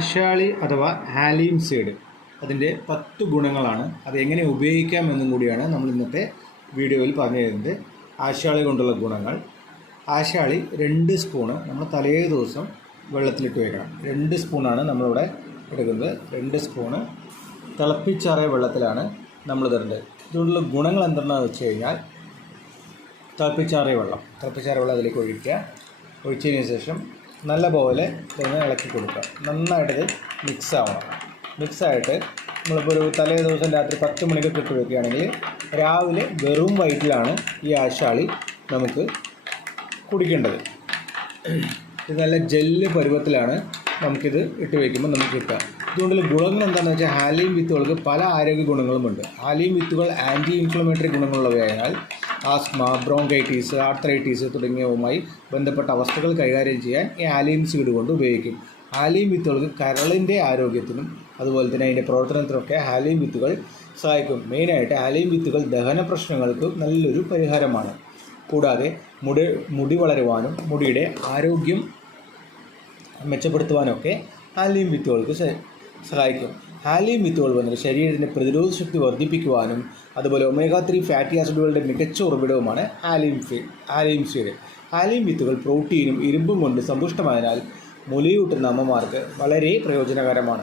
ആശാളി അഥവാ ഹാലീം സീഡ് അതിൻ്റെ 10 ഗുണങ്ങളാണ്. അത് എങ്ങനെ ഉപയോഗിക്കാം എന്നും കൂടിയാണ് നമ്മൾ ഇന്നത്തെ വീഡിയോയിൽ പറഞ്ഞു തരുന്നത്. ആശാളി കൊണ്ടുള്ള ഗുണങ്ങൾ. ആശാളി 2 സ്പൂണ് നമ്മൾ തലേ ദിവസം വെള്ളത്തിലിട്ട് വയ്ക്കണം. 2 സ്പൂണാണ് നമ്മളിവിടെ എടുക്കുന്നത്. 2 സ്പൂണ് തിളപ്പിച്ചാറിയ വെള്ളത്തിലാണ് നമ്മൾ ഇടേണ്ടത്. ഇതുകൊണ്ടുള്ള ഗുണങ്ങൾ എന്തെന്നാന്ന് വെച്ച് കഴിഞ്ഞാൽ, തിളപ്പിച്ചാറിയ വെള്ളം അതിലേക്ക് ഒഴിച്ചതിന് ശേഷം നല്ലപോലെ ഇതൊന്ന് ഇളക്കി കൊടുക്കുക. നന്നായിട്ടത് മിക്സായിട്ട് നമ്മളിപ്പോൾ ഒരു തലേ ദിവസം രാത്രി 10 മണിക്ക് ഇട്ട് വയ്ക്കുകയാണെങ്കിൽ രാവിലെ വെറും വയറ്റിലാണ് ഈ ആശാളി നമുക്ക് കുടിക്കേണ്ടത്. ഇത് നല്ല ജെല്ല് പരുവത്തിലാണ് നമുക്കിത് ഇട്ട് വയ്ക്കുമ്പോൾ നമുക്ക് കിട്ടുക. ഇതുകൊണ്ടുള്ള ഗുണങ്ങൾ എന്താണെന്ന് വെച്ചാൽ, ഹാലീം വിത്തുകൾക്ക് പല ആരോഗ്യ ഗുണങ്ങളുമുണ്ട്. ഹാലീം വിത്തുകൾ ആൻറ്റി ഇൻഫ്ലമേറ്ററി ഗുണങ്ങളുള്ളവയായതിനാൽ ആസ്മ, ബ്രോങ്കൈറ്റീസ്, ആർത്രൈറ്റീസ് തുടങ്ങിയവയുമായി ബന്ധപ്പെട്ട അവസ്ഥകൾ കൈകാര്യം ചെയ്യാൻ ഈ ഹാലീം സീഡ് കൊണ്ട് ഉപയോഗിക്കും. ഹാലീം വിത്തുകൾക്ക് കരളിൻ്റെ ആരോഗ്യത്തിനും അതുപോലെ തന്നെ അതിൻ്റെ പ്രവർത്തനത്തിനൊക്കെ ഹാലീം വിത്തുകൾ സഹായിക്കും. മെയിനായിട്ട് ഹാലീം വിത്തുകൾ ദഹന പ്രശ്നങ്ങൾക്ക് നല്ലൊരു പരിഹാരമാണ്. കൂടാതെ മുടി വളരുവാനും മുടിയുടെ ആരോഗ്യം മെച്ചപ്പെടുത്തുവാനൊക്കെ ഹാലീം വിത്തുകൾക്ക് സഹായിക്കും. ഹാലീം വിത്തുകൾ വന്നിട്ട് ശരീരത്തിൻ്റെ പ്രതിരോധ ശക്തി വർദ്ധിപ്പിക്കുവാനും അതുപോലെ ഒമേഗ 3 ഫാറ്റി ആസിഡുകളുടെ മികച്ച ഉറവിടവുമാണ് ഹാലീം സീഡ്. ഹാലീം വിത്തുകൾ പ്രോട്ടീനും ഇരുമ്പും കൊണ്ട് സമ്പുഷ്ടമായതിനാൽ മുലയൂട്ടുന്ന അമ്മമാർക്ക് വളരെ പ്രയോജനകരമാണ്.